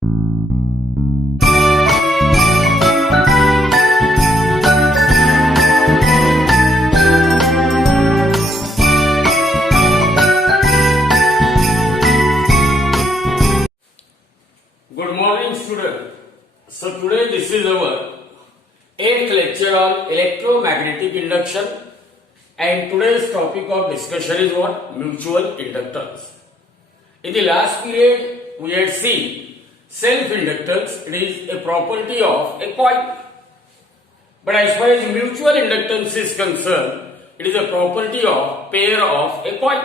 Good morning, student. So today this is our 8th lecture on electromagnetic induction, and today's topic of discussion is what? Mutual inductance. In the last period we had seen self-inductance. It is a property of a coil. But as far as mutual inductance is concerned, it is a property of pair of a coil.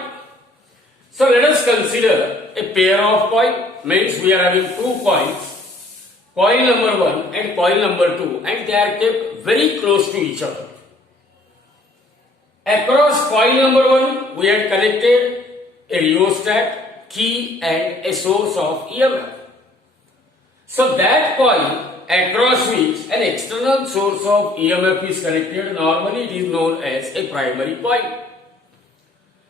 So let us consider a pair of coil. Means we are having two coils, coil number 1 and coil number 2, and they are kept very close to each other. Across coil number 1 we had connected a rheostat, key and a source of EMF. So that coil across which an external source of EMF is connected, normally it is known as a primary coil.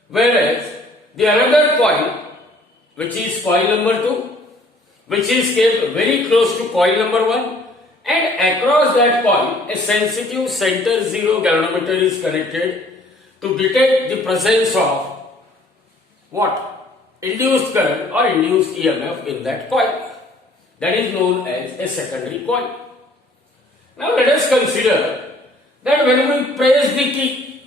Whereas the another coil, which is coil number 2, which is kept very close to coil number 1, and across that coil a sensitive center zero galvanometer is connected to detect the presence of what? Induced current or induced EMF in that coil. That is known as a secondary coil. Now let us consider that when we press the key,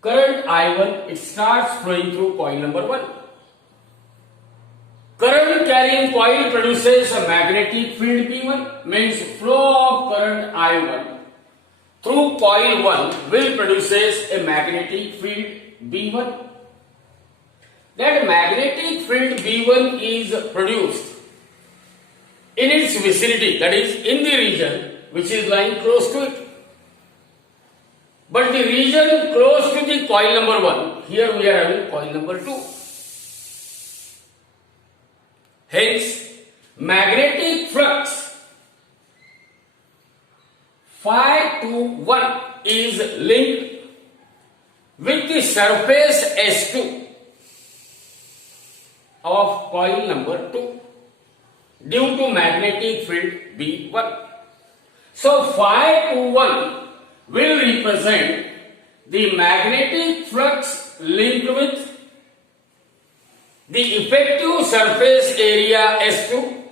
current I1, it starts flowing through coil number 1. Current carrying coil produces a magnetic field B1, means flow of current I1 through coil 1 will produces a magnetic field B1. That magnetic field B1 is produced in its vicinity, that is in the region which is lying close to it. But the region close to the coil number 1, here we are having coil number 2. Hence, magnetic flux phi 1 is linked with the surface S2 of coil number 2 due to magnetic field B1. So, phi 1 will represent the magnetic flux linked with the effective surface area S2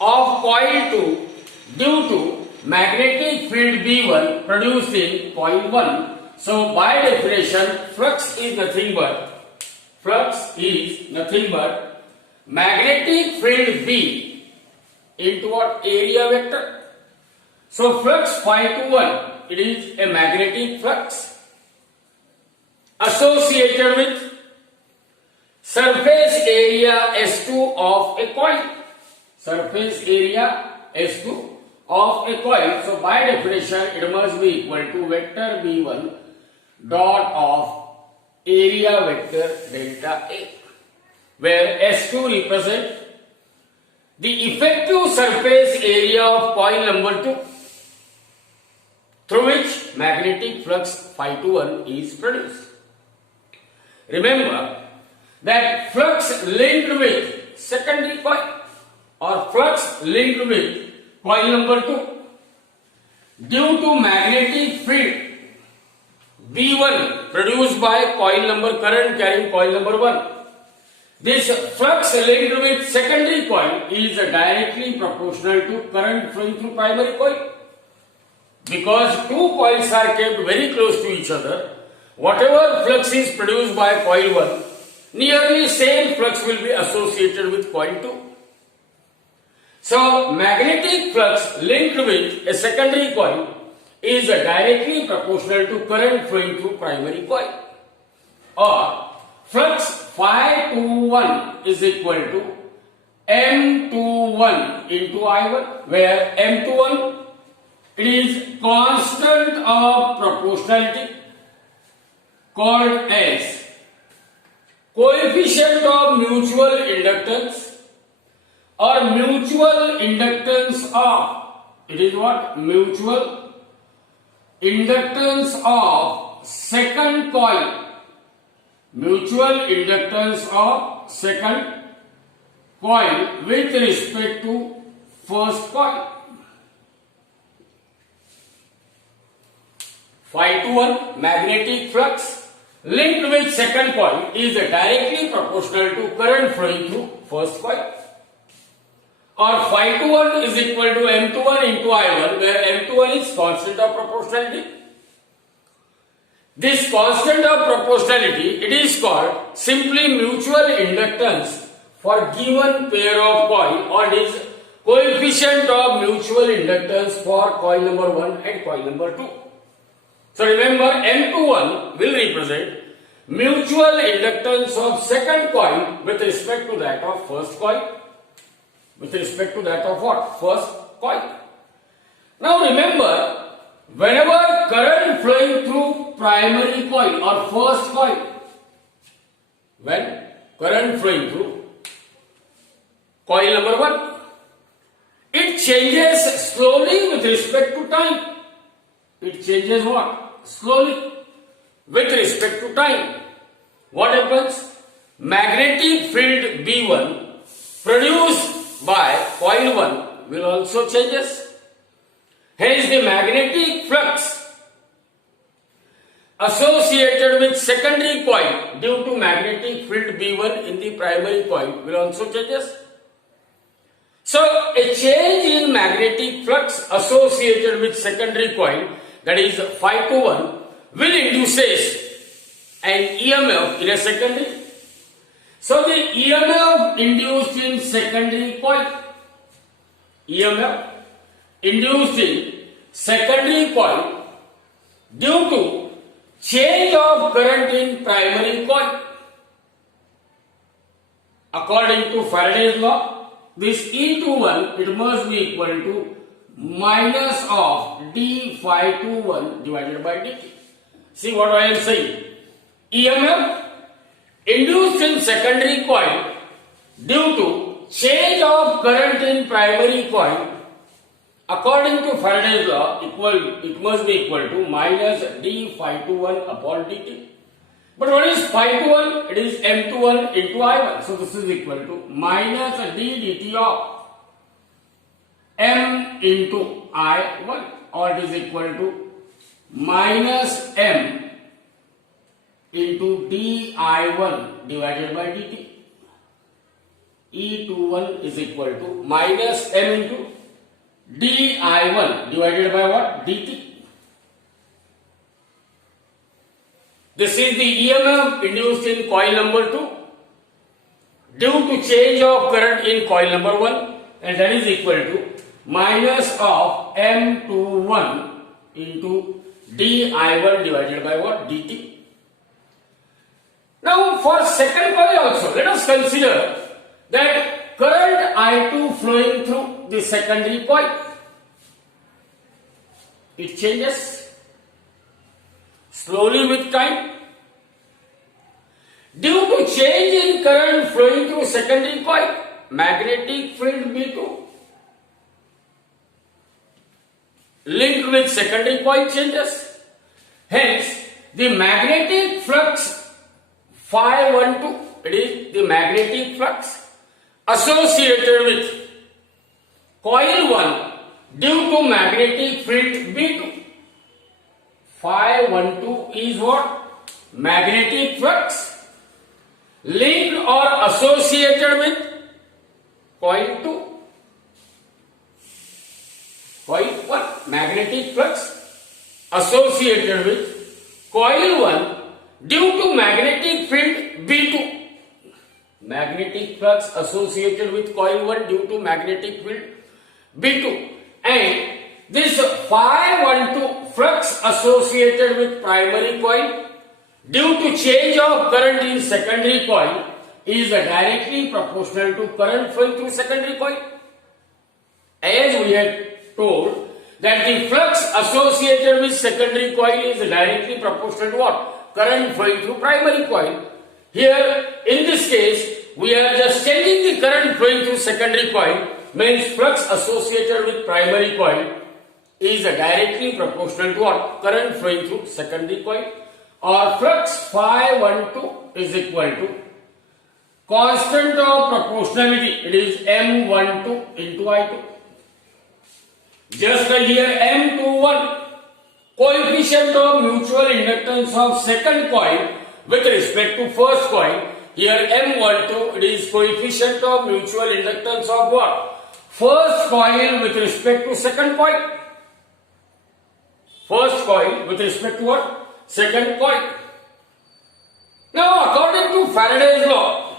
of coil 2 due to magnetic field B1 produced in coil 1. So by definition, flux is nothing but magnetic field B into what? Area vector. So flux phi 1, it is a magnetic flux associated with surface area S2 of a coil. Surface area S2 of a coil. So by definition, it must be equal to vector B1 dot of area vector delta A, where S2 represents the effective surface area of coil number 2 through which magnetic flux phi 1 is produced. Remember that flux linked with secondary coil or flux linked with coil number 2 due to magnetic field B1 produced by coil number current carrying coil number 1. This flux linked with secondary coil is directly proportional to current flowing through primary coil. Because two coils are kept very close to each other, whatever flux is produced by coil 1, nearly same flux will be associated with coil 2. So, magnetic flux linked with a secondary coil is directly proportional to current flowing through primary coil. Or, flux phi 1 is equal to M21 into I1, where M21 it is constant of proportionality called as coefficient of mutual inductance or mutual inductance of, it is what? Mutual inductance of second coil. Mutual inductance of second coil with respect to first coil. Phi 2 magnetic flux linked with second coil is directly proportional to current flowing through first coil. Or phi 2 is equal to M21 into I1, where M21 is constant of proportionality. This constant of proportionality, it is called simply mutual inductance for given pair of coil, or it is coefficient of mutual inductance for coil number 1 and coil number 2. So remember, M21 will represent mutual inductance of second coil with respect to that of first coil. With respect to that of what? First coil. Now remember, whenever current flowing through primary coil or first coil, when current flowing through coil number 1, it changes slowly with respect to time. It changes what? Slowly with respect to time. What happens? Magnetic field B1 produced by coil 1 will also changes. Hence the magnetic flux associated with secondary coil due to magnetic field B1 in the primary coil will also changes. So a change in magnetic flux associated with secondary coil, that is phi 21, will induces an EMF in a secondary. So the EMF induced in secondary coil, EMF induced in secondary coil due to change of current in primary coil. According to Faraday's law, this E21, it must be equal to minus of d phi 21 divided by dt. See what I am saying? EMF induced in secondary coil due to change of current in primary coil, according to Faraday's law, it must be equal to minus d phi 21 upon dt. But what is phi 21? It is M21 into I1. So this is equal to minus d dt of M into I1, or it is equal to minus M into di1 divided by dt. E21 is equal to minus M into di1 divided by what? dt. This is the EMF induced in coil number 2 due to change of current in coil number 1, and that is equal to minus of M21 into di1 divided by what? dt. Now for second coil also, let us consider that current I2 flowing through the secondary coil, it changes slowly with time. Due to change in current flowing through secondary coil, magnetic field B2 linked with secondary coil changes. Hence, the magnetic flux phi 12, it is the magnetic flux associated with coil 1 due to magnetic field B2. Phi 12 is what? Magnetic flux linked or associated with coil 2. Coil 1, magnetic flux associated with coil 1 due to magnetic field B2. Magnetic flux associated with coil 1 due to magnetic field B2. And this phi 12 flux associated with primary coil due to change of current in secondary coil is directly proportional to current flowing through secondary coil. As we had told that the flux associated with secondary coil is directly proportional to what? Current flowing through primary coil. Here in this case we are just changing the current flowing through secondary coil, means flux associated with primary coil is directly proportional to what? Current flowing through secondary coil, or flux phi 12 is equal to constant of proportionality, it is M12 into I2. Just like here M21, coefficient of mutual inductance of second coil with respect to first coil. Here M12, it is coefficient of mutual inductance of what? First coil with respect to second coil. First coil with respect to what? Second coil. Now according to Faraday's law,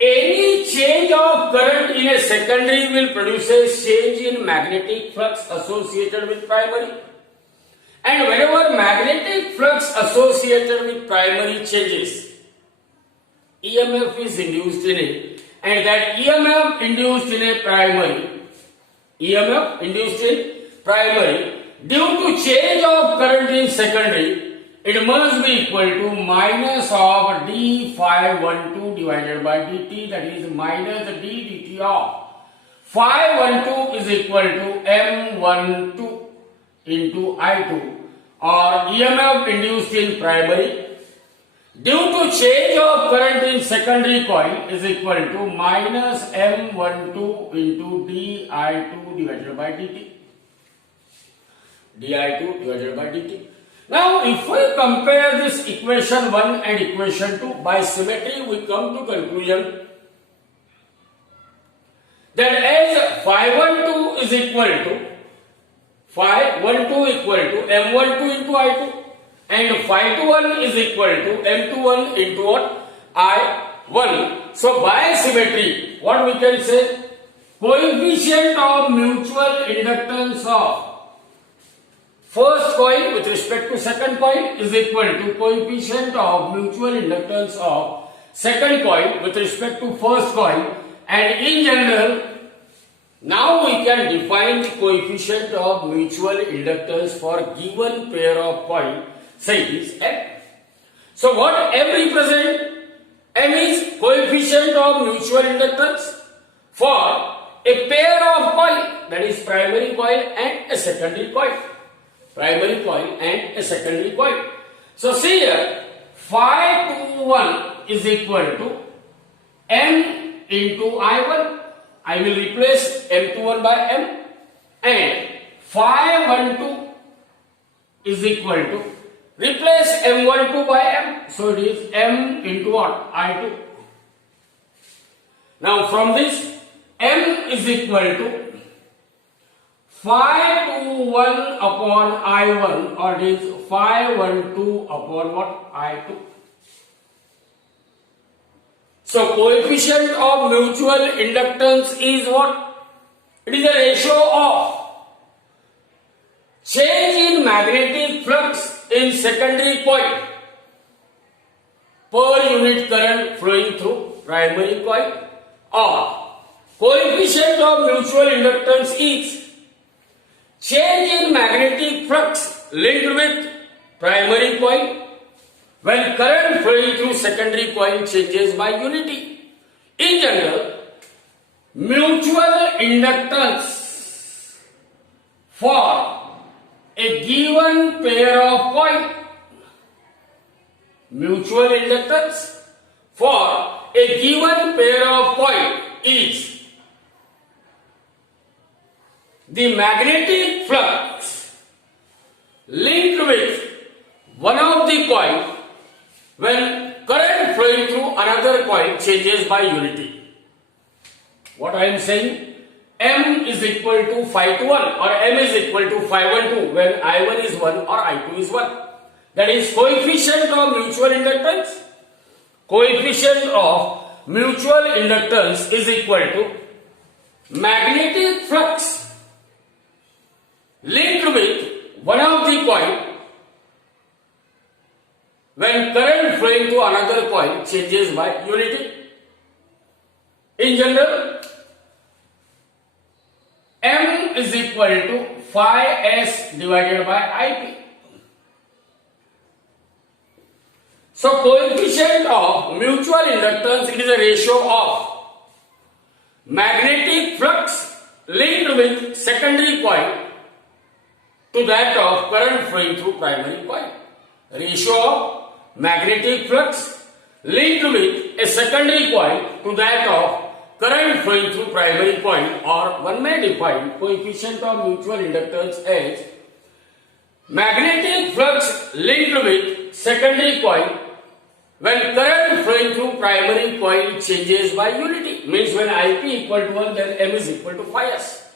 any change of current in a secondary will produce a change in magnetic flux associated with primary. And whenever magnetic flux associated with primary changes, EMF is induced in it, and that EMF induced in a primary, EMF induced in primary, due to change of current in secondary, it must be equal to minus of d phi 12 divided by dt, that is minus d dt of phi 12 is equal to M12 into I2, or EMF induced in primary due to change of current in secondary coil is equal to minus M12 into di2 divided by dt. di2 divided by dt. Now, if we compare this equation 1 and equation 2 by symmetry, we come to conclusion that as phi 12 is equal to phi 12 equal to M12 into I2 and phi 21 is equal to M21 into what? I1. So, by symmetry, what we can say? Coefficient of mutual inductance of first coil with respect to second coil is equal to coefficient of mutual inductance of second coil with respect to first coil, and in general, now we can define the coefficient of mutual inductance for given pair of coil, say it is M. So what M represent? M is coefficient of mutual inductance for a pair of coil, that is primary coil and a secondary coil. Primary coil and a secondary coil. So see here, phi 21 is equal to M into I1. I will replace M21 by M, and phi 12 is equal to, replace M12 by M, so it is M into what? I2. Now from this, M is equal to phi 21 upon I1, or it is phi 12 upon what? I2. So coefficient of mutual inductance is what? It is a ratio of change in magnetic flux in secondary coil per unit current flowing through primary coil, or coefficient of mutual inductance is change in magnetic flux linked with primary coil when current flowing through secondary coil changes by unity. In general, mutual inductance for a given pair of coil, mutual inductance for a given pair of coil is the magnetic flux linked with one of the coil when current flowing through another coil changes by unity. What I am saying? M is equal to phi 21 or M is equal to phi 12 when I1 is 1 or I2 is 1. That is coefficient of mutual inductance. Coefficient of mutual inductance is equal to magnetic flux linked with one of the coil when current flowing to another coil changes by unity. In general, M is equal to phi S divided by IP. So coefficient of mutual inductance, it is a ratio of magnetic flux linked with secondary coil to that of current flowing through primary coil. Ratio of magnetic flux linked with a secondary coil to that of current flowing through primary coil, or one may define coefficient of mutual inductance as magnetic flux linked with secondary coil when current flowing through primary coil changes by unity. Means when IP equal to 1, then M is equal to phi s.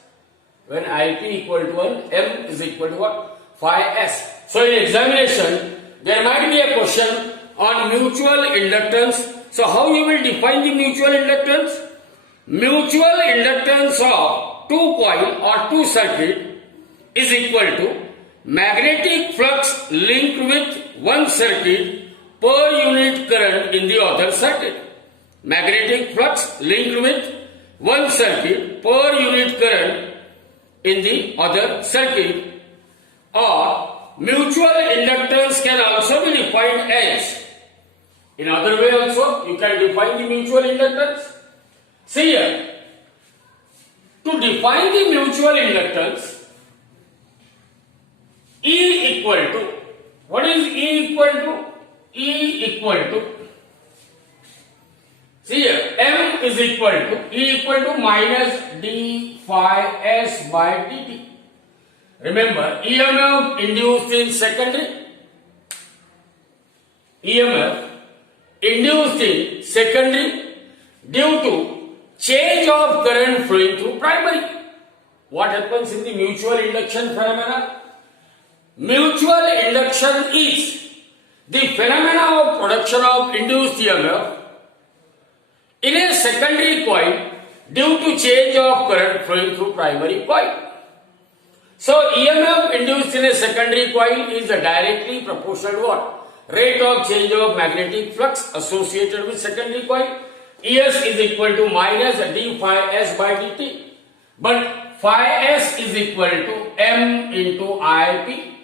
When IP equal to 1, M is equal to what? Phi s. So in examination, there might be a question on mutual inductance. So how you will define the mutual inductance? Mutual inductance of two coil or two circuit is equal to magnetic flux linked with one circuit per unit current in the other circuit. Magnetic flux linked with one circuit per unit current in the other circuit, or mutual inductance can also be defined as, in other way also you can define the mutual inductance. See here, to define the mutual inductance, E equal to, what is E equal to? E equal to, see here, M is equal to, E equal to minus d phi s by dt. Remember, EMF induced in secondary, EMF induced in secondary due to change of current flowing through primary. What happens in the mutual induction phenomena? Mutual induction is the phenomena of production of induced EMF in a secondary coil due to change of current flowing through primary coil. So EMF induced in a secondary coil is directly proportional to what? Rate of change of magnetic flux associated with secondary coil. ES is equal to minus d phi s by dt. But phi s is equal to M into IP.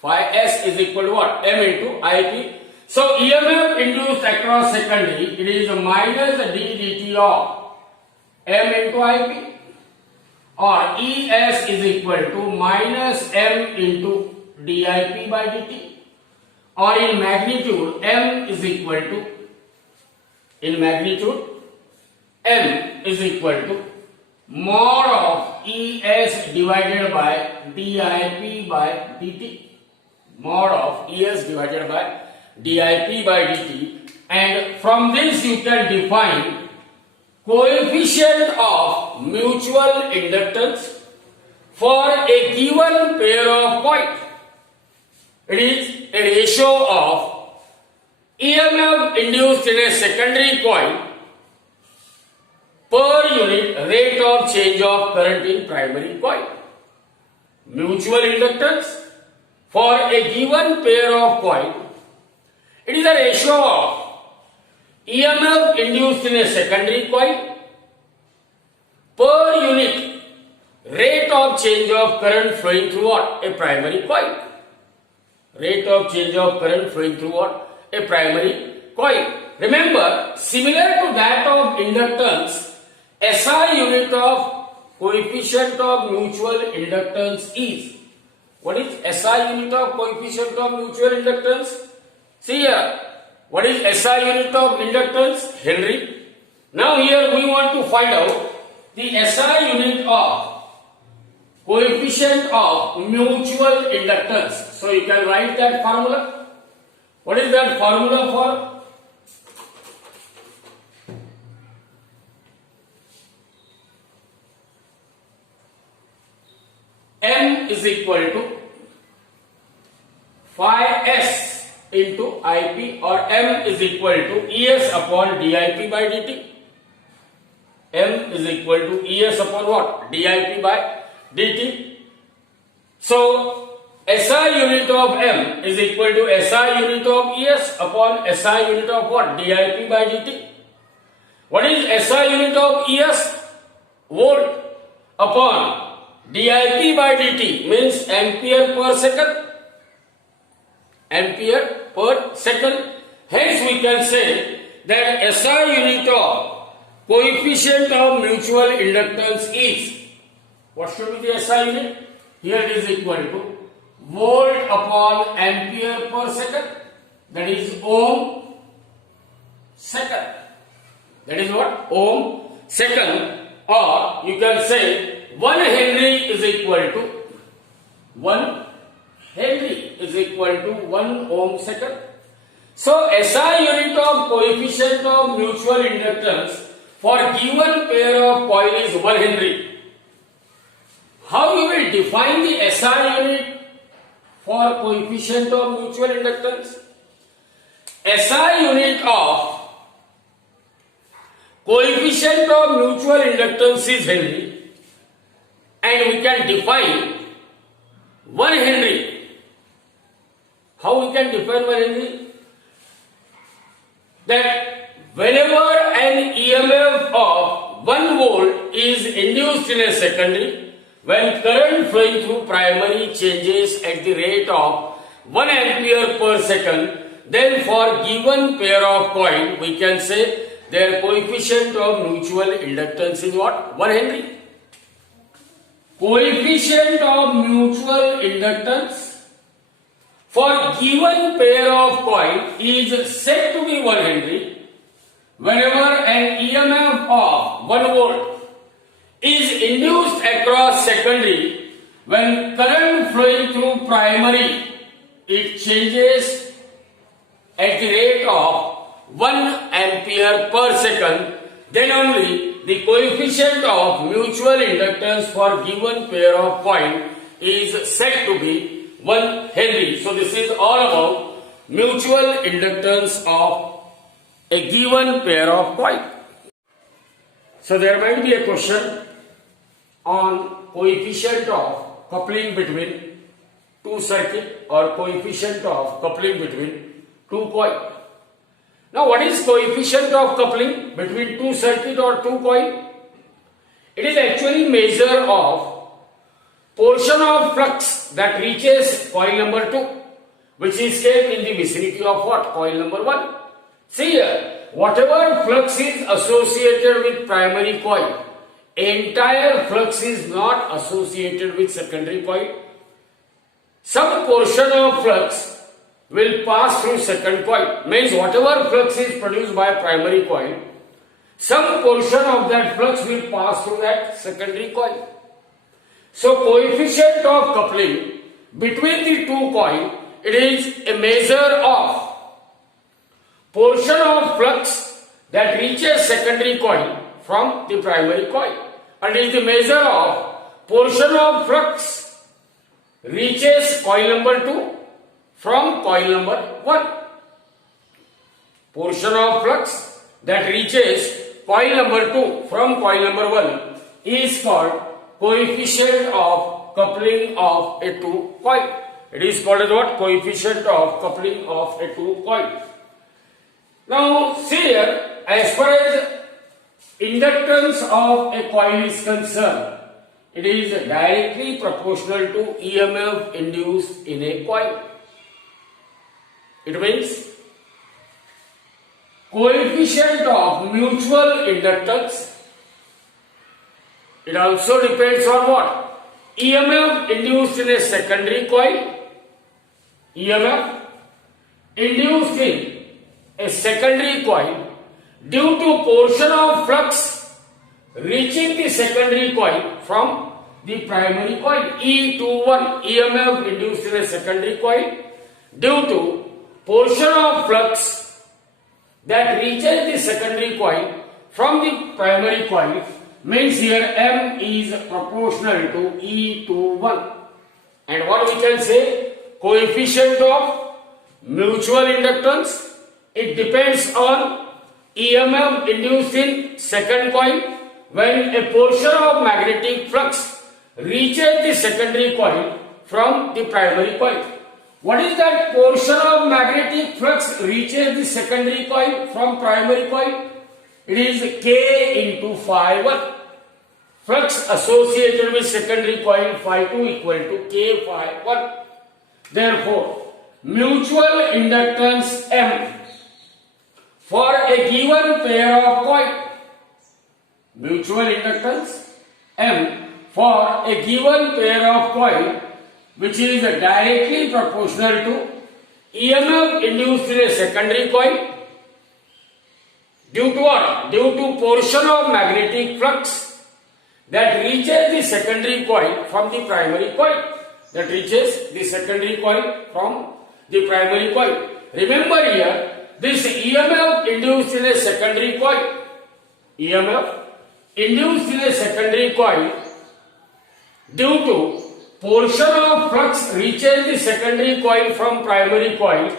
Phi s is equal to what? M into IP. So EMF induced across secondary, it is minus d dt of M into IP, or ES is equal to minus M into dIP by dt, or in magnitude M is equal to, in magnitude M is equal to mod of ES divided by dIP by dt. Mod of ES divided by dIP by dt, and from this you can define coefficient of mutual inductance for a given pair of coils. It is a ratio of EMF induced in a secondary coil per unit rate of change of current in primary coil. Mutual inductance for a given pair of coil, it is a ratio of EMF induced in a secondary coil per unit rate of change of current flowing through what? A primary coil. Rate of change of current flowing through what? A primary coil. Remember, similar to that of inductance, SI unit of coefficient of mutual inductance is, what is SI unit of coefficient of mutual inductance? See here, what is SI unit of inductance? Henry. Now here we want to find out the SI unit of coefficient of mutual inductance. So you can write that formula. What is that formula for? M is equal to phi s into IP, or M is equal to ES upon dIP by dt. M is equal to ES upon what? dIP by dt. So SI unit of M is equal to SI unit of ES upon SI unit of what? dIP by dt. What is SI unit of ES? Volt upon dIP by dt means ampere per second. Ampere per second. Hence we can say that SI unit of coefficient of mutual inductance is, what should be the SI unit? Here it is equal to volt upon ampere per second, that is ohm second. That is what? Ohm second, or you can say 1 Henry is equal to 1 Henry is equal to 1 ohm second. So SI unit of coefficient of mutual inductance for given pair of coil is 1 Henry. How you will define the SI unit for coefficient of mutual inductance? SI unit of coefficient of mutual inductance is Henry, and we can define 1 Henry. How we can define 1 Henry? That whenever an EMF of 1 volt is induced in a secondary, when current flowing through primary changes at the rate of 1 ampere per second, then for given pair of coil we can say their coefficient of mutual inductance is what? 1 Henry. Coefficient of mutual inductance for given pair of coil is said to be 1 Henry whenever an EMF of 1 volt is induced across secondary. When current flowing through primary, it changes at the rate of 1 ampere per second, then only the coefficient of mutual inductance for given pair of coil is said to be 1 Henry. So this is all about mutual inductance of a given pair of coil. So there might be a question on coefficient of coupling between two circuit or coefficient of coupling between two coil. Now what is coefficient of coupling between two circuit or two coil? It is actually measure of portion of flux that reaches coil number 2, which is kept in the vicinity of what? Coil number 1. See here, whatever flux is associated with primary coil, entire flux is not associated with secondary coil. Some portion of flux will pass through second coil. Means whatever flux is produced by primary coil, some portion of that flux will pass through that secondary coil. So coefficient of coupling between the two coil, it is a measure of portion of flux that reaches secondary coil from the primary coil, and is the measure of portion of flux reaches coil number 2 from coil number 1. Portion of flux that reaches coil number 2 from coil number 1 is called coefficient of coupling of a two coil. It is called as what? Coefficient of coupling of a two coil. Now see here, as far as inductance of a coil is concerned, it is directly proportional to EMF induced in a coil. It means coefficient of mutual inductance, it also depends on what? EMF induced in a secondary coil. EMF induced in a secondary coil due to portion of flux reaching the secondary coil from the primary coil. E21, EMF induced in a secondary coil due to portion of flux that reaches the secondary coil from the primary coil, means here M is proportional to E21. And what we can say? Coefficient of mutual inductance, it depends on EMF induced in second coil when a portion of magnetic flux reaches the secondary coil from the primary coil. What is that portion of magnetic flux reaches the secondary coil from primary coil? It is K into phi 1. Flux associated with secondary coil phi 2 equal to K phi 1. Therefore, mutual inductance M for a given pair of coil, mutual inductance M for a given pair of coil, which is directly proportional to EMF induced in a secondary coil Due to what? Due to portion of magnetic flux that reaches the secondary coil from the primary coil. That reaches the secondary coil from the primary coil. Remember here, this EMF induced in a secondary coil. EMF induced in a secondary coil due to portion of flux reaches the secondary coil from primary coil.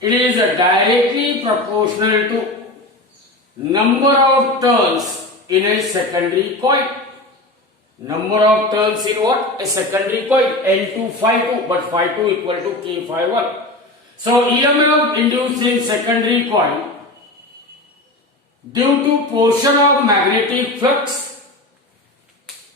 It is directly proportional to number of turns in a secondary coil. Number of turns in what? A secondary coil. N2 phi2, but phi2 equal to K phi1. So EMF induced in secondary coil due to portion of magnetic flux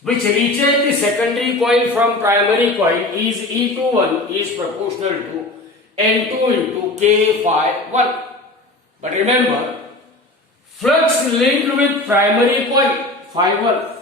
which reaches the secondary coil from primary coil is E21 is proportional to N2 into K phi1. But remember, flux linked with primary coil phi1,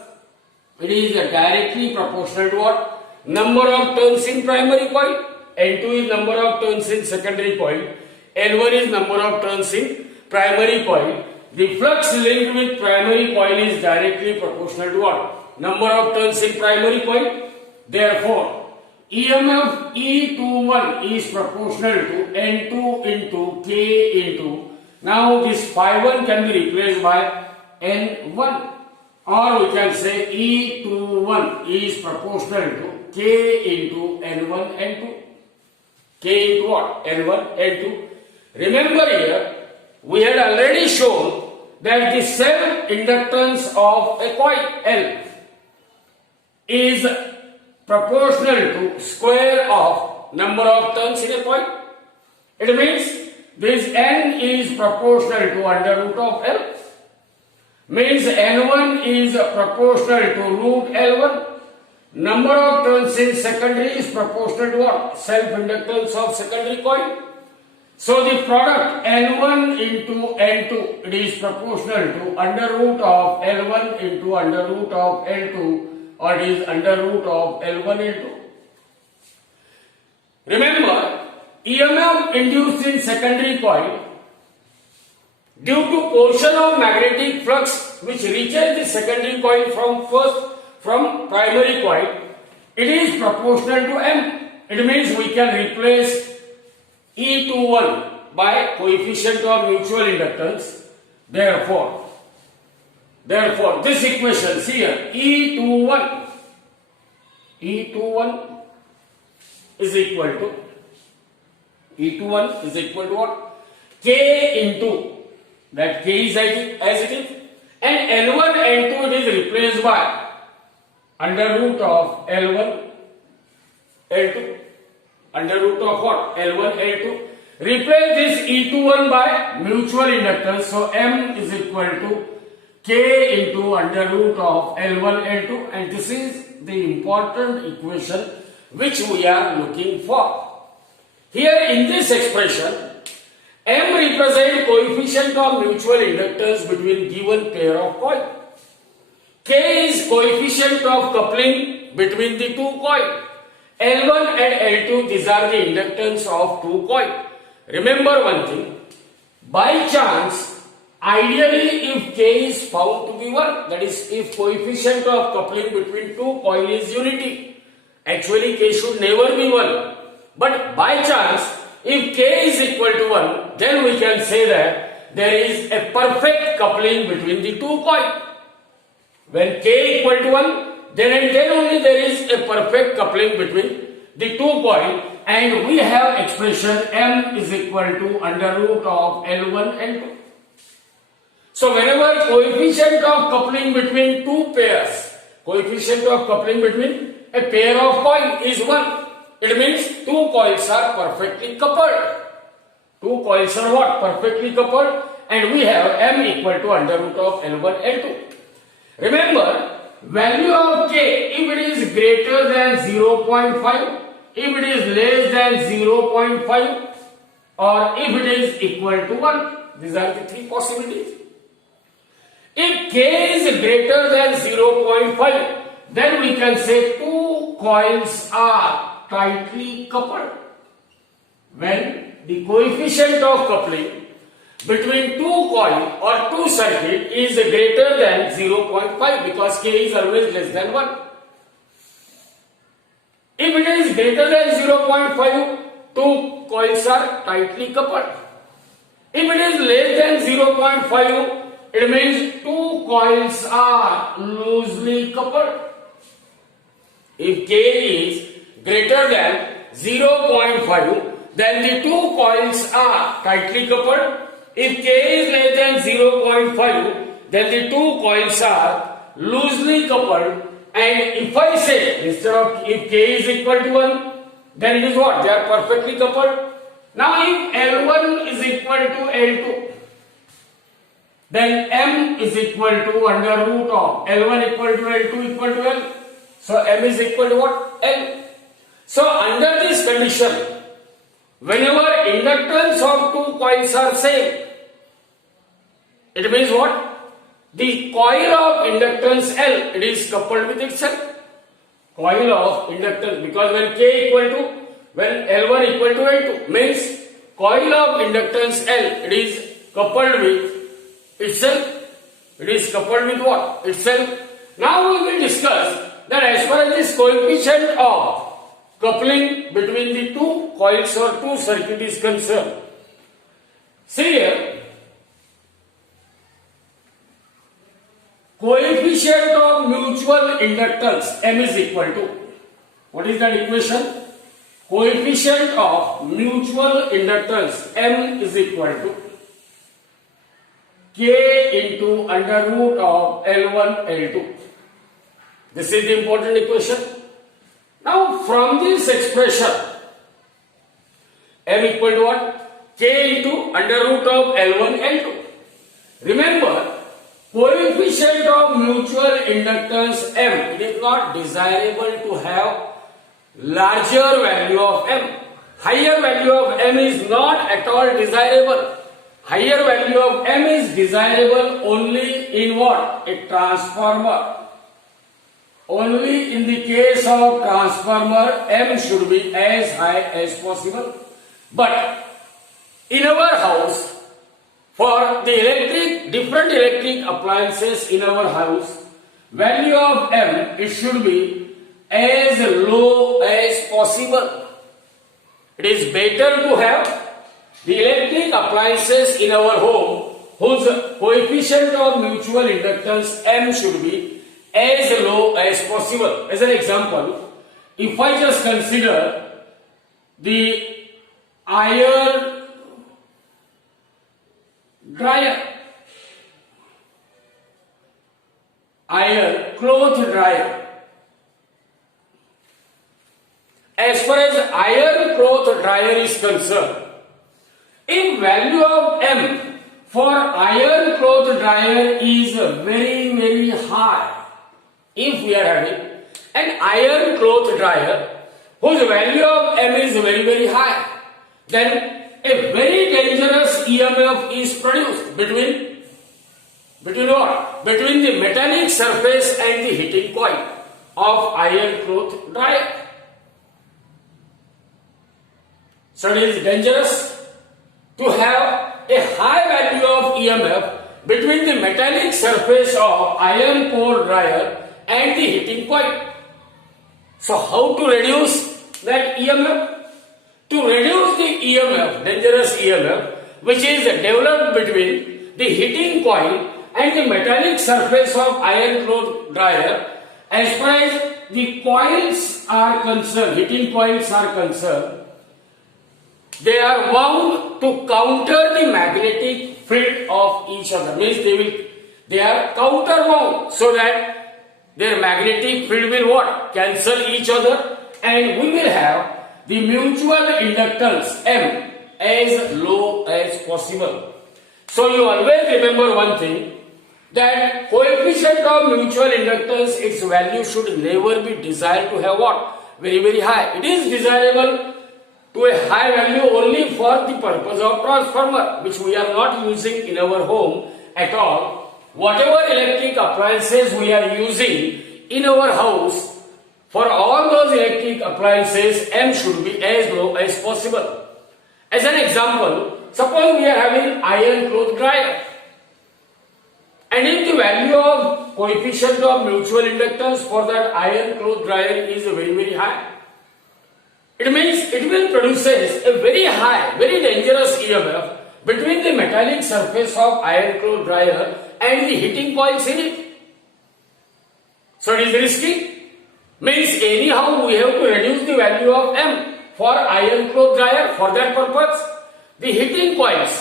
it is directly proportional to what? Number of turns in primary coil. N2 is number of turns in secondary coil. N1 is number of turns in primary coil. The flux linked with primary coil is directly proportional to what? Number of turns in primary coil. Therefore, EMF E21 is proportional to N2 into K into. Now this phi1 can be replaced by N1. Or we can say E21 is proportional to K into N1, N2. K into what? N1, N2. Remember here, we had already shown that the self-inductance of a coil L is proportional to square of number of turns in a coil. It means this N is proportional to under root of L. Means N1 is proportional to root L1. Number of turns in secondary is proportional to what? Self-inductance of secondary coil. So the product N1 into N2, it is proportional to under root of L1 into under root of L2, or it is under root of L1 into. Remember, EMF induced in secondary coil due to portion of magnetic flux which reaches the secondary coil from primary coil, it is proportional to M. It means we can replace E21 by coefficient of mutual inductance. Therefore this equation here, E21 is equal to what? K into, that K is as it is, and N1, N2 it is replaced by under root of L1, L2. Under root of what? L1, L2. Replace this E21 by mutual inductance. So M is equal to K into under root of L1, L2. And this is the important equation which we are looking for. Here in this expression, M represents coefficient of mutual inductance between given pair of coils. K is coefficient of coupling between the two coils. L1 and L2, these are the inductance of two coils. Remember one thing, by chance, ideally if K is found to be 1, that is if coefficient of coupling between two coils is unity, actually K should never be 1. But by chance, if K is equal to 1, then we can say that there is a perfect coupling between the two coils. When K equal to 1, then and then only there is a perfect coupling between the two coils, and we have expression M is equal to under root of L1 and 2. So whenever coefficient of coupling between two pairs, coefficient of coupling between a pair of coils is 1, it means two coils are perfectly coupled. Two coils are what? Perfectly coupled, and we have M equal to under root of L1 and 2. Remember, value of K, if it is greater than 0.5, if it is less than 0.5, or if it is equal to 1. These are the three possibilities. If K is greater than 0.5, then we can say two coils are tightly coupled. When the coefficient of coupling between two coil or two circuit is greater than 0.5 because K is always less than 1. If it is greater than 0.5, two coils are tightly coupled. If it is less than 0.5, it means two coils are loosely coupled. If K is greater than 0.5, then the two coils are tightly coupled. If K is less than 0.5, then the two coils are loosely coupled. And if I say, instead of if K is equal to 1, then it is what? They are perfectly coupled. Now if L1 is equal to L2, then M is equal to under root of L1 equal to L2 equal to L. So M is equal to what? L. So under this condition, whenever inductance of two coils are same, it means what? The coil of inductance L, it is coupled with itself. Coil of inductance, because when L1 equal to L2 means coil of inductance L, it is coupled with itself. It is coupled with what? Itself. Now we will discuss that as far as this coefficient of coupling between the two coils or two circuit is concerned. See here, coefficient of mutual inductance M is equal to, what is that equation? Coefficient of mutual inductance M is equal to K into under root of L1 L2. This is the important equation. Now from this expression, M equal to what? K into under root of L1 L2. Remember, coefficient of mutual inductance M, it is not desirable to have larger value of M. Higher value of M is not at all desirable. Higher value of M is desirable only in what? A transformer. Only in the case of transformer, M should be as high as possible. But in our house, for the different electric appliances in our house, value of M, it should be as low as possible. It is better to have the electric appliances in our home whose coefficient of mutual inductance M should be as low as possible. As an example, if I just consider the iron cloth dryer. As far as iron cloth dryer is concerned, if value of M for iron cloth dryer is very high, if we are having an iron cloth dryer whose value of M is very high, then a very dangerous EMF is produced between what? Between the metallic surface and the heating coil of iron cloth dryer. So it is dangerous to have a high value of EMF between the metallic surface of iron core dryer and the heating coil. So how to reduce that EMF? To reduce the EMF, dangerous EMF, which is developed between the heating coil and the metallic surface of iron cloth dryer, as far as the coils are concerned, heating coils are concerned, they are wound to counter the magnetic field of each other. Means they are counter wound so that their magnetic field will what? Cancel each other, and we will have the mutual inductance M as low as possible. So you always remember one thing, that coefficient of mutual inductance, its value should never be desired to have what? Very high. It is desirable to a high value only for the purpose of transformer, which we are not using in our home at all. Whatever electric appliances we are using in our house, for all those electric appliances, M should be as low as possible. As an example, suppose we are having iron cloth dryer, and if the value of coefficient of mutual inductance for that iron cloth dryer is very, very high, it means it will produces a very high, very dangerous EMF between the metallic surface of iron cloth dryer and the heating coils in it. So it is risky. Means anyhow we have to reduce the value of M for iron cloth dryer. For that purpose, the heating coils,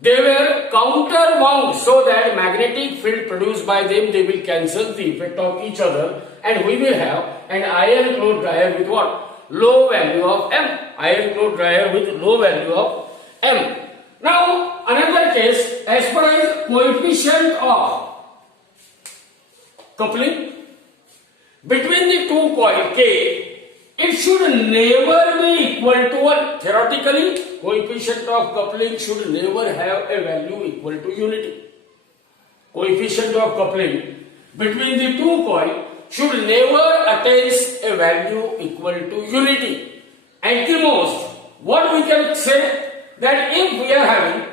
they were counterwound so that magnetic field produced by them, they will cancel the effect of each other, and we will have an iron cloth dryer with what? Low value of M. Iron cloth dryer with low value of M. Now another case, as far as coefficient of coupling between the two coils K, it should never be equal to 1. Theoretically, coefficient of coupling should never have a value equal to unity. Coefficient of coupling between the two coils should never attain a value equal to unity. At the most, what we can say, that if we are having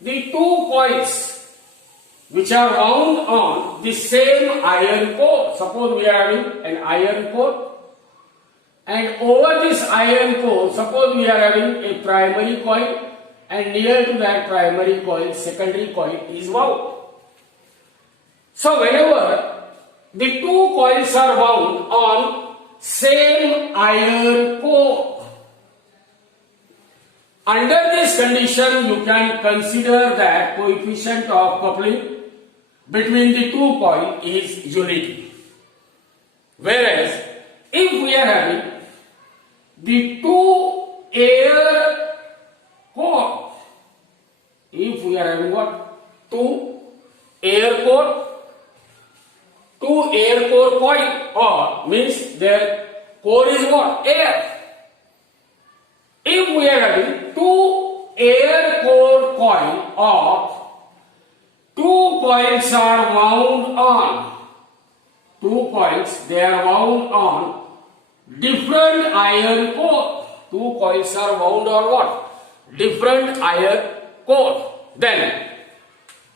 the two coils which are wound on the same iron core, suppose we are having an iron core, and over this iron core, suppose we are having a primary coil, and near to that primary coil, secondary coil is wound. So whenever the two coils are wound on same iron core, under this condition you can consider that coefficient of coupling between the two coils is unity. Whereas if we are having the two air core, if we are having what? Two air core coil, or means their core is what? Air. If we are having two air core coil, or two coils are wound on, two coils, they are wound on different iron core. Two coils are wound on what? Different iron core. Then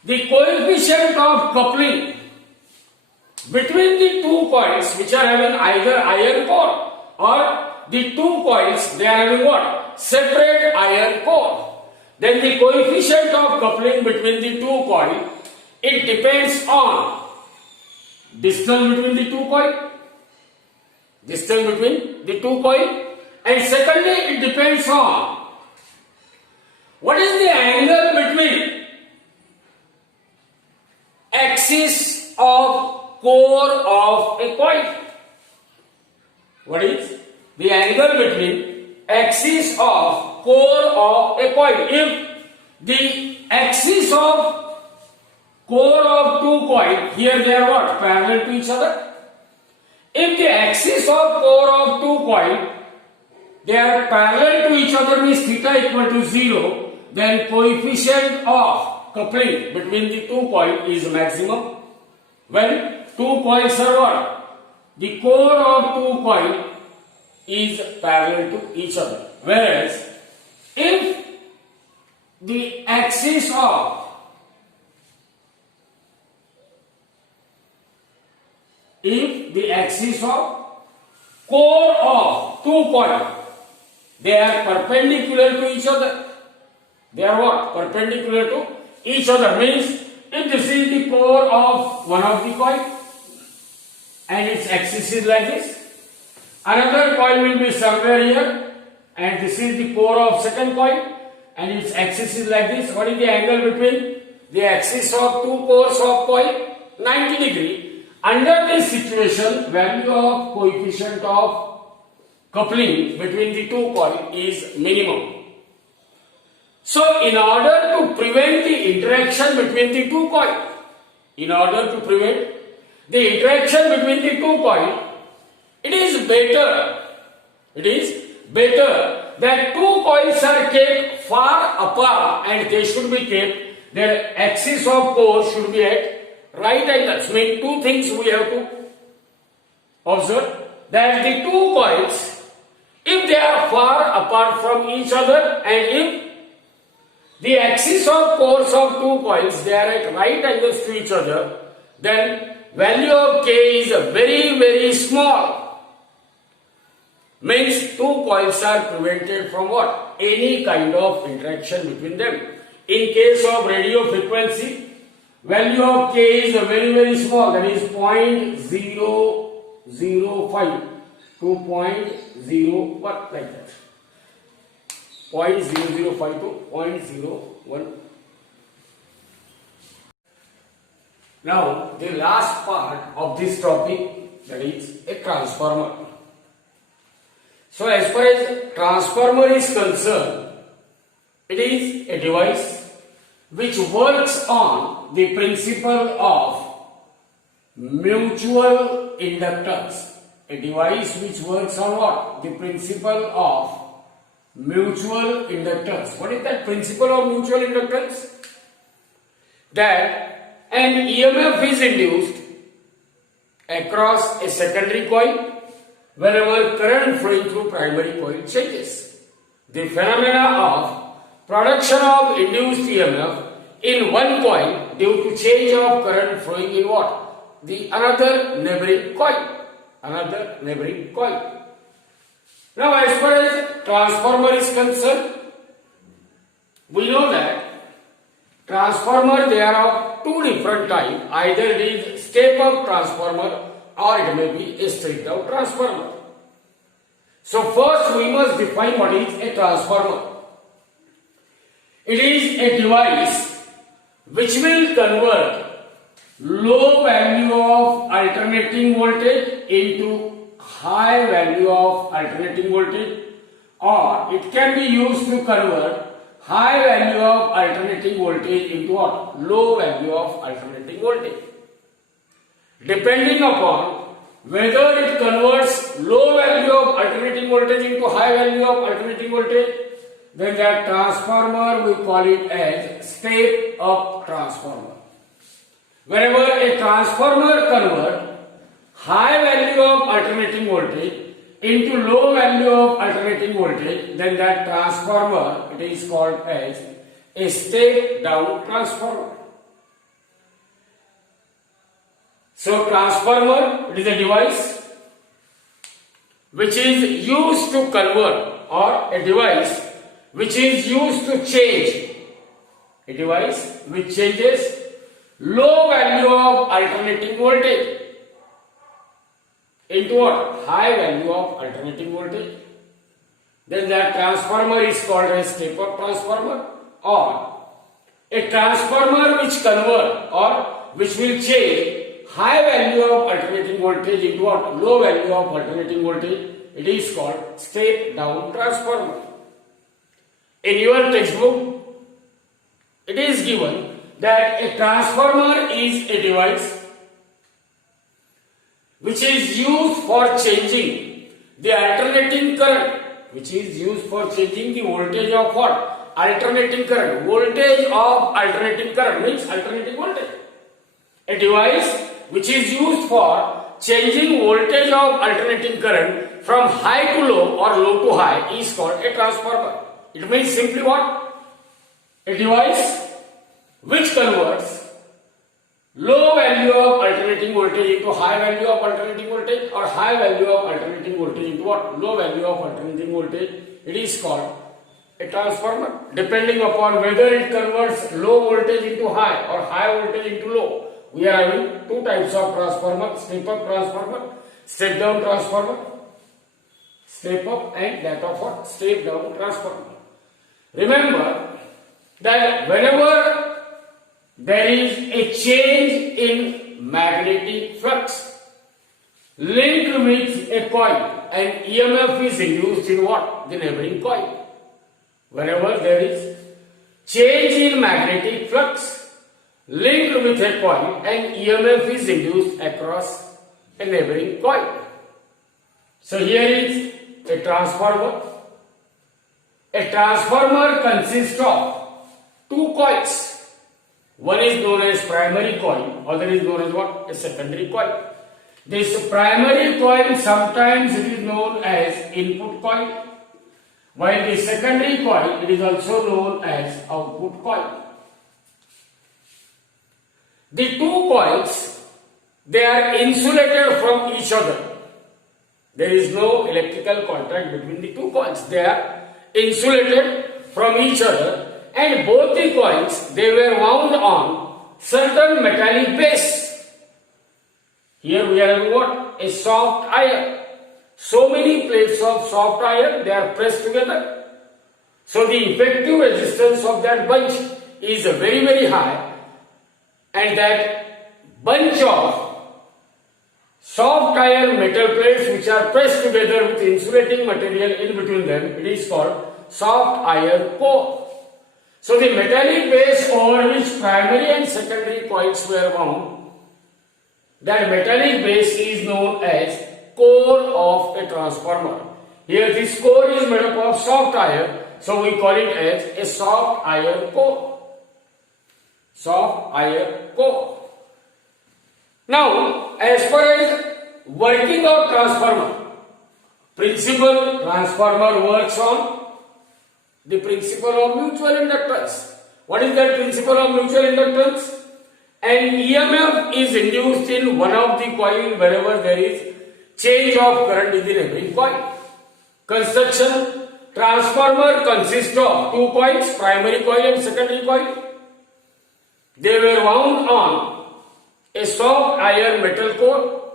the coefficient of coupling between the two coils which are having either iron core, or the two coils, they are having what? Separate iron core. Then the coefficient of coupling between the two coils, it depends on distance between the two coils. Distance between the two coils. And secondly, it depends on what is the angle between axis of core of a coil. What is the angle between axis of core of a coil? If the axis of core of two coils, here they are what? Parallel to each other. If the axis of core of two coils, they are parallel to each other, means theta equal to 0, then coefficient of coupling between the two coils is maximum. When two coils are what? The core of two coils is parallel to each other. Whereas if the axis of core of two coils, they are perpendicular to each other. They are what? Perpendicular to each other. Means if this is the core of one of the coil and its axis is like this, another coil will be somewhere here, and this is the core of second coil and its axis is like this. What is the angle between the axis of two cores of coil? 90 degree. Under this situation, value of coefficient of coupling between the two coils is minimum. So in order to prevent the interaction between the two coils, it is better that two coils are kept far apart, and they should be kept, their axis of core should be at right angles. Mean two things we have to observe, that the two coils, if they are far apart from each other, and if the axis of cores of two coils, they are at right angles to each other, then value of K is very small. Means two coils are prevented from what? Any kind of interaction between them. In case of radio frequency, value of K is very small, that is 0.005 to 0.01 like that. 0.005 to 0.01. Now the last part of this topic, that is a transformer. So as far as transformer is concerned, it is a device which works on the principle of mutual inductance. A device which works on what? The principle of mutual inductance. What is that principle of mutual inductance? That an EMF is induced across a secondary coil whenever current flowing through primary coil changes. The phenomena of production of induced EMF in one coil due to change of current flowing in what? The another neighboring coil. Now as far as transformer is concerned, we know that transformer, they are of two different types. Either it is step up transformer or it may be a straight down transformer. So first we must define what is a transformer. It is a device which will convert low value of alternating voltage into high value of alternating voltage, or it can be used to convert high value of alternating voltage into what? Low value of alternating voltage. Depending upon whether it converts low value of alternating voltage into high value of alternating voltage, then that transformer we call it as step up transformer. Whenever a transformer converts high value of alternating voltage into low value of alternating voltage, then that transformer, it is called as a step down transformer. So transformer, it is a device which is used to convert, or a device which is used to change, a device which changes low value of alternating voltage into what? High value of alternating voltage. Then that transformer is called a step up transformer, or a transformer which convert or which will change high value of alternating voltage into what? Low value of alternating voltage. It is called step down transformer. In your textbook, it is given that a transformer is a device which is used for changing the alternating current, which is used for changing the voltage of what? Alternating current. Voltage of alternating current means alternating voltage. A device which is used for changing voltage of alternating current from high to low or low to high is called a transformer. It means simply what? A device which converts low value of alternating voltage into high value of alternating voltage, or high value of alternating voltage into what? Low value of alternating voltage. It is called a transformer. Depending upon whether it converts low voltage into high or high voltage into low, we are having two types of transformer: step up transformer, step down transformer. Step up and that of what? Step down transformer. Remember that whenever there is a change in magnetic flux linked with a coil, and EMF is induced in what? The neighboring coil. Whenever there is change in magnetic flux linked with a coil and EMF is induced across a neighboring coil. So here is a transformer. A transformer consists of two coils. One is known as primary coil, other is known as what? A secondary coil. This primary coil, sometimes it is known as input coil. while the secondary coil, it is also known as output coil. The two coils, they are insulated from each other. There is no electrical contact between the two coils. They are insulated from each other, and both the coils, they were wound on certain metallic base. Here we are having what? A soft iron. So many plates of soft iron, they are pressed together. So the effective resistance of that bunch is very, very high, and that bunch of soft iron metal plates which are pressed together with insulating material in between them, it is called soft iron core. So the metallic base over which primary and secondary coils were wound, that metallic base is known as core of a transformer. Here this core is made up of soft iron, so we call it as a soft iron core. Soft iron core. Now, as far as working of transformer, principal transformer works on the principle of mutual inductance. What is that principle of mutual inductance? An EMF is induced in one of the coil wherever there is change of current in the neighboring coil. Construction, transformer consists of two coils, primary coil and secondary coil. They were wound on a soft iron metal core.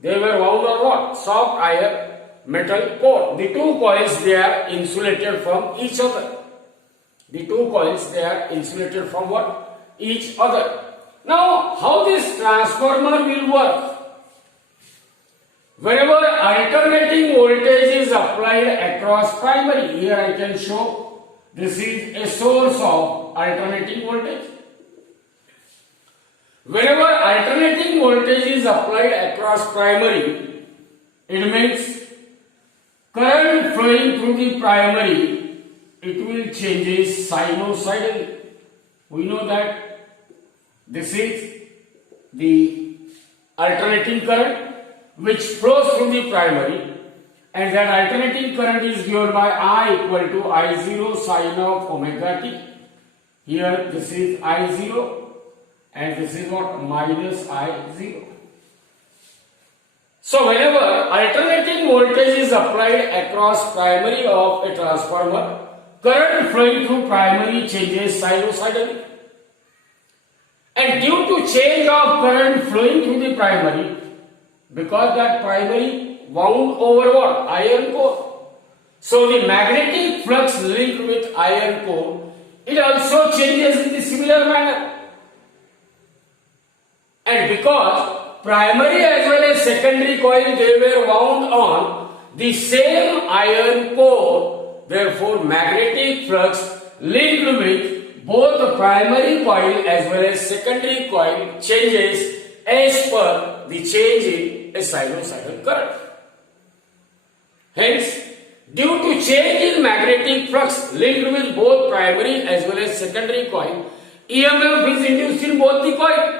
They were wound on what? Soft iron metal core. The two coils, they are insulated from each other. The two coils, they are insulated from what? Each other. Now, how this transformer will work? Whenever alternating voltage is applied across primary, here I can show this is a source of alternating voltage. Whenever alternating voltage is applied across primary, it means current flowing through the primary, it will change sinusoidally. We know that this is the alternating current which flows through the primary, and that alternating current is given by I equal to I0 sine of omega t. Here this is I0 and this is what? Minus I0. So whenever alternating voltage is applied across primary of a transformer, current flowing through primary changes sinusoidally. And due to change of current flowing through the primary, because that primary wound over what? Iron core. So the magnetic flux linked with iron core, it also changes in the similar manner. And because primary as well as secondary coil, they were wound on the same iron core, therefore magnetic flux linked with both the primary coil as well as secondary coil changes as per the change in a sinusoidal current. Hence, due to change in magnetic flux linked with both primary as well as secondary coil, EMF is induced in both the coil.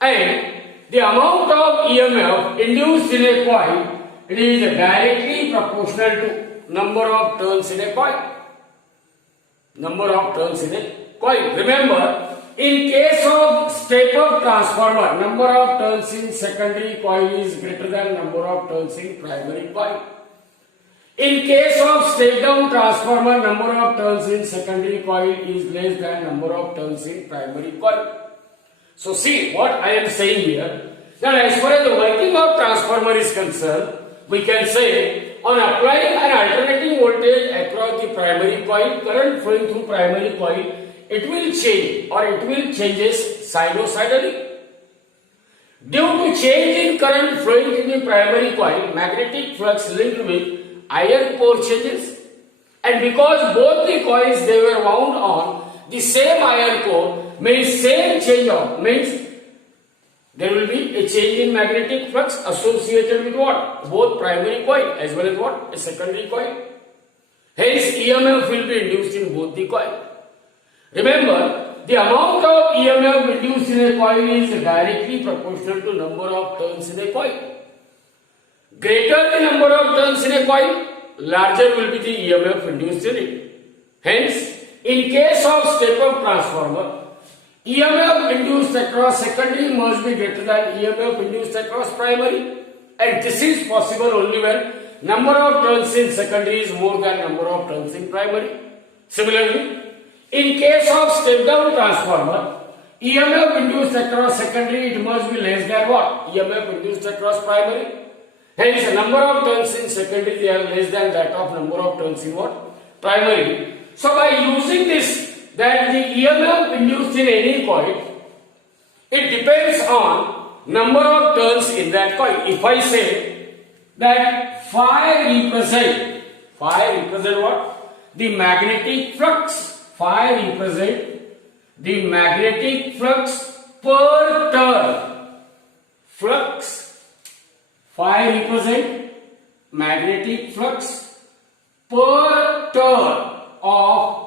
And the amount of EMF induced in a coil, it is directly proportional to number of turns in a coil. Number of turns in a coil. Remember, in case of step-up transformer, number of turns in secondary coil is greater than number of turns in primary coil. In case of step-down transformer, number of turns in secondary coil is less than number of turns in primary coil. So see what I am saying here, that as far as the working of transformer is concerned, we can say on applying an alternating voltage across the primary coil, current flowing through primary coil, it will change or it will changes sinusoidally. Due to change in current flowing through the primary coil, magnetic flux linked with iron core changes, and because both the coils they were wound on the same iron core, means same change of, means there will be a change in magnetic flux associated with what? Both primary coil as well as what? A secondary coil. Hence EMF will be induced in both the coil. Remember, the amount of EMF induced in a coil is directly proportional to number of turns in a coil. Greater the number of turns in a coil, larger will be the EMF induced in it. Hence, in case of step-up transformer, EMF induced across secondary must be greater than EMF induced across primary, and this is possible only when number of turns in secondary is more than number of turns in primary. Similarly, in case of step-down transformer, EMF induced across secondary, it must be less than what? EMF induced across primary. Hence, the number of turns in secondary, they are less than that of number of turns in what? Primary. So, by using this, that the EMF induced in any coil, it depends on number of turns in that coil. If I say that phi represent what? The magnetic flux. Phi represent the magnetic flux per turn. Flux. Phi represent magnetic flux per turn of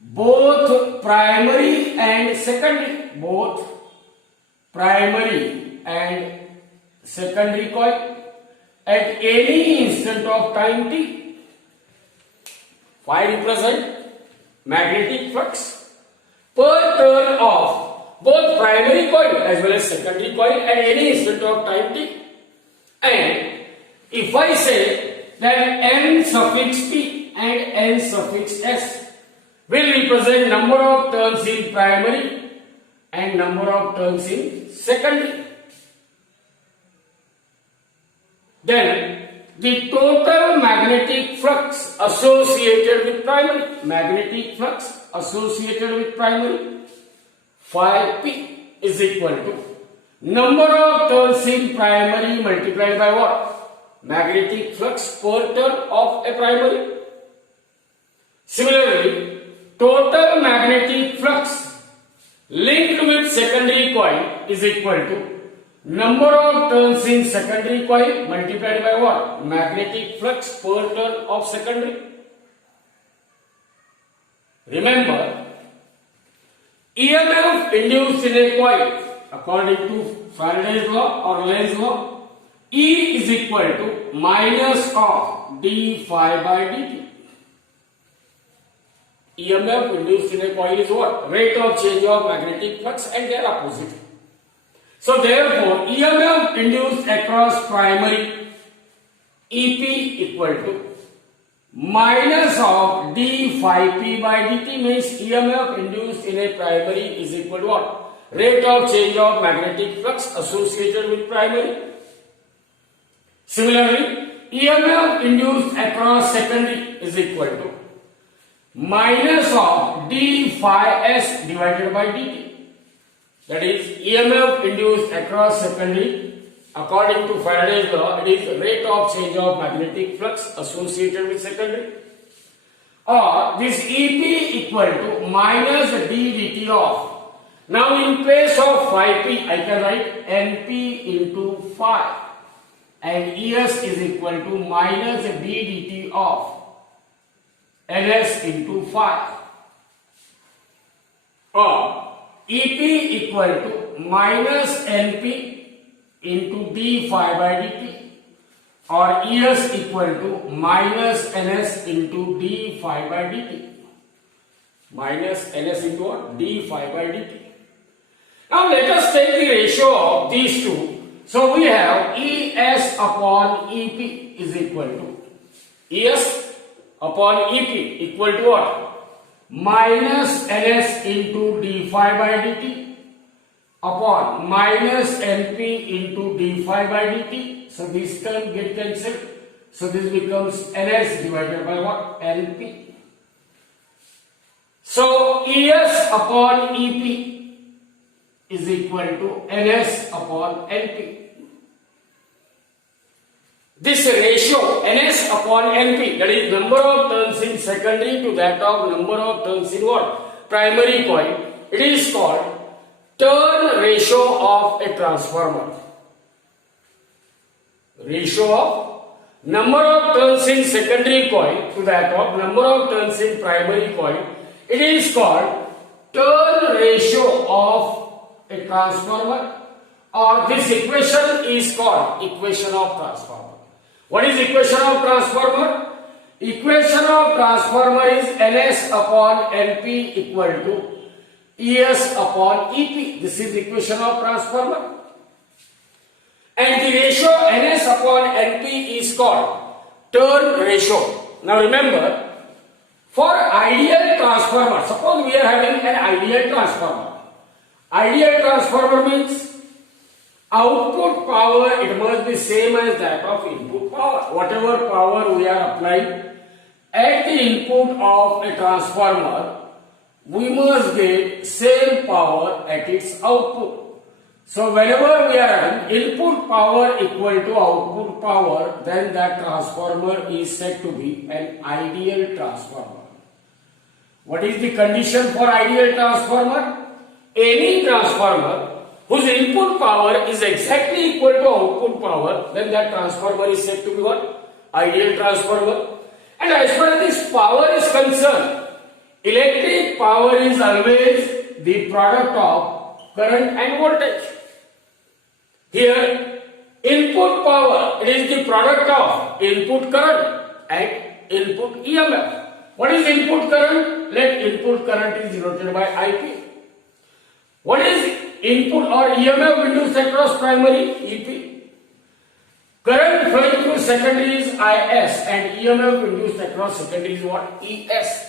both primary and secondary. Both primary and secondary coil at any instant of time t. Phi represent magnetic flux per turn of both primary coil as well as secondary coil at any instant of time t. And if I say that n suffix p and n suffix s will represent number of turns in primary and number of turns in secondary, then the total magnetic flux associated with primary, phi p is equal to number of turns in primary multiplied by what? Magnetic flux per turn of a primary. Similarly, total magnetic flux linked with secondary coil is equal to number of turns in secondary coil multiplied by what? Magnetic flux per turn of secondary. Remember, EMF induced in a coil according to Faraday's law or Lenz's law, E is equal to minus of d phi by dt. EMF induced in a coil is what? Rate of change of magnetic flux and their opposite. So therefore, EMF induced across primary EP equal to minus of d phi p by dt means EMF induced in a primary is equal to what? Rate of change of magnetic flux associated with primary. Similarly, EMF induced across secondary is equal to minus of d phi s divided by dt. That is, EMF induced across secondary according to Faraday's law, it is rate of change of magnetic flux associated with secondary. Or this EP equal to minus d dt of, now in place of phi p I can write np into phi, and Es is equal to minus d dt of ns into phi, or EP equal to minus np into d phi by dt, or Es equal to minus ns into d phi by dt, minus ns into what? D phi by dt. Now let us take the ratio of these two. So we have Es upon Ep is equal to Es upon Ep equal to what? Minus ns into d phi by dt upon minus np into d phi by dt. So this term get cancelled. So this becomes ns divided by what? Np. So Es upon Ep is equal to ns upon np. This ratio ns upon np, that is number of turns in secondary to that of number of turns in what? Primary coil, it is called turn ratio of a transformer. Ratio of number of turns in secondary coil to that of number of turns in primary coil, it is called turn ratio of a transformer, or this equation is called equation of transformer. What is equation of transformer? Equation of transformer is Ns upon Np equal to Es upon Ep. This is the equation of transformer. And the ratio Ns upon Np is called turn ratio. Now remember, for ideal transformer, suppose we are having an ideal transformer. Ideal transformer means output power, it must be same as that of input power. Whatever power we are applying at the input of a transformer, we must get same power at its output. So whenever we are having input power equal to output power, then that transformer is said to be an ideal transformer. What is the condition for ideal transformer? Any transformer whose input power is exactly equal to output power, then that transformer is said to be what? Ideal transformer. And as far as this power is concerned, electric power is always the product of current and voltage. Here, input power, it is the product of input current and input EMF. What is input current? Let input current is denoted by IP. What is input or EMF induced across primary? EP. Current flowing through secondary is IS and EMF induced across secondary is what? ES.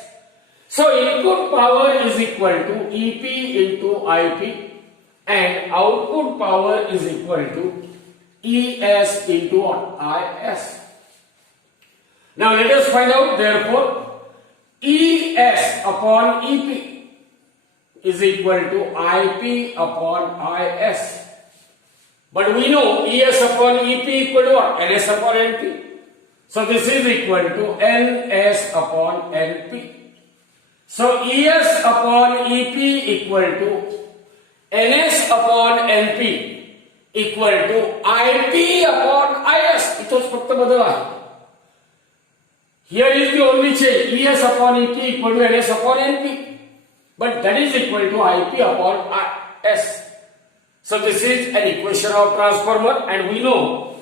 So input power is equal to EP into IP and output power is equal to ES into what? IS. Now let us find out, therefore, ES upon EP is equal to IP upon IS. But we know ES upon EP equal to what? NS upon NP. So this is equal to NS upon NP. So ES upon EP equal to NS upon NP equal to IP upon IS. इतोच फक्त बदल आहे. Here is the only change. ES upon EP equal to NS upon NP. But that is equal to IP upon IS. So this is an equation of transformer, and we know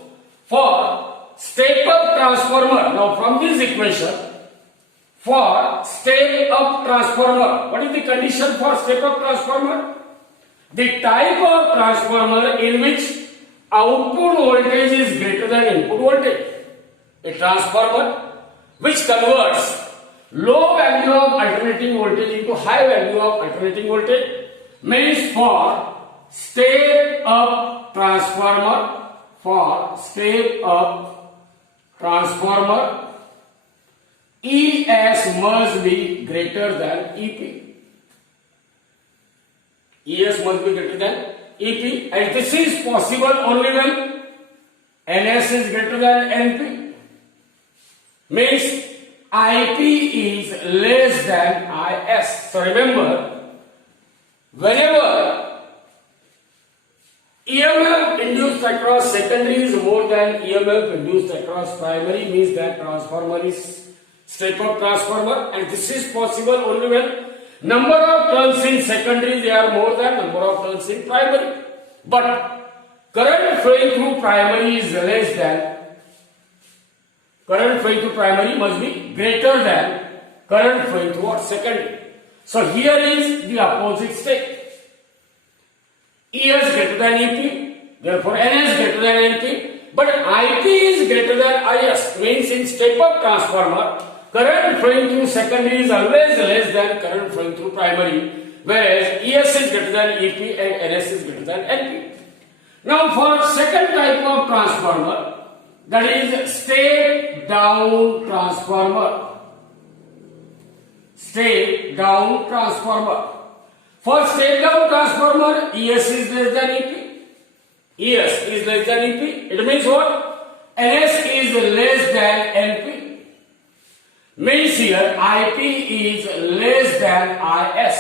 for step-up transformer, now from this equation, for step-up transformer, what is the condition for step-up transformer? The type of transformer in which output voltage is greater than input voltage. A transformer which converts low value of alternating voltage into high value of alternating voltage means for step-up transformer, ES must be greater than EP. ES must be greater than EP, and this is possible only when NS is greater than NP. Means IP is less than IS. So remember, whenever EMF induced across secondary is more than EMF induced across primary, means that transformer is step-up transformer, and this is possible only when number of turns in secondary they are more than number of turns in primary. But current flowing through primary is less than, current flowing through primary must be greater than current flowing through secondary. So here is the opposite state. ES greater than EP, therefore NS greater than NP, but IP is greater than IS, means in step-up transformer, current flowing through secondary is always less than current flowing through primary, whereas ES is greater than EP and NS is greater than NP. Now for second type of transformer, that is step-down transformer. Step-down transformer. For step-down transformer, ES is less than EP. ES is less than EP. It means what? NS is less than NP. Means here IP is less than IS.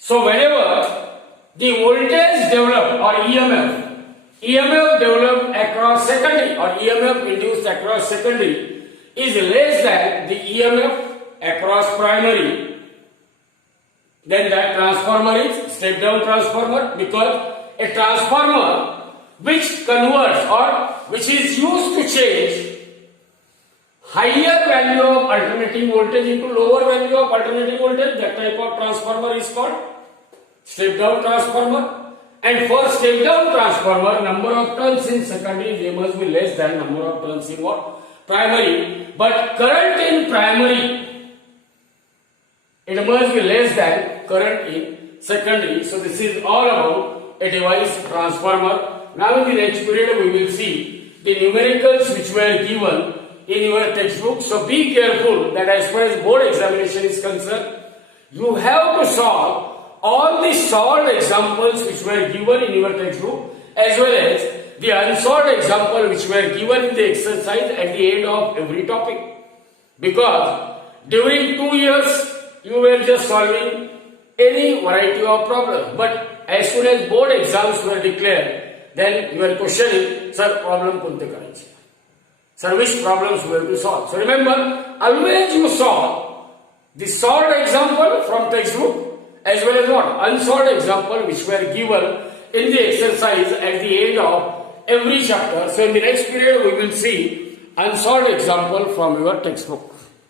So whenever the voltage developed or EMF developed across secondary or EMF induced across secondary is less than the EMF across primary, then that transformer is step-down transformer, because a transformer which converts or which is used to change higher value of alternating voltage into lower value of alternating voltage. That type of transformer is called step down transformer. And for step down transformer, number of turns in secondary, they must be less than number of turns in what? Primary. But current in primary, it must be less than current in secondary. So this is all about a device transformer. Now in the next period we will see the numericals which were given in your textbook. So be careful that as far as board examination is concerned, you have to solve all the solved examples which were given in your textbook as well as the unsolved example which were given in the exercise at the end of every topic. Because during 2 years you were just solving any variety of problems. But as soon as board exams were declared, then you are questioning, sir, problem kunte karayche? Sir, which problems we have to solve? So remember, always you solve the solved example from textbook as well as what? Unsolved example which were given in the exercise at the end of every chapter. So in the next period we will see unsolved example from your textbook.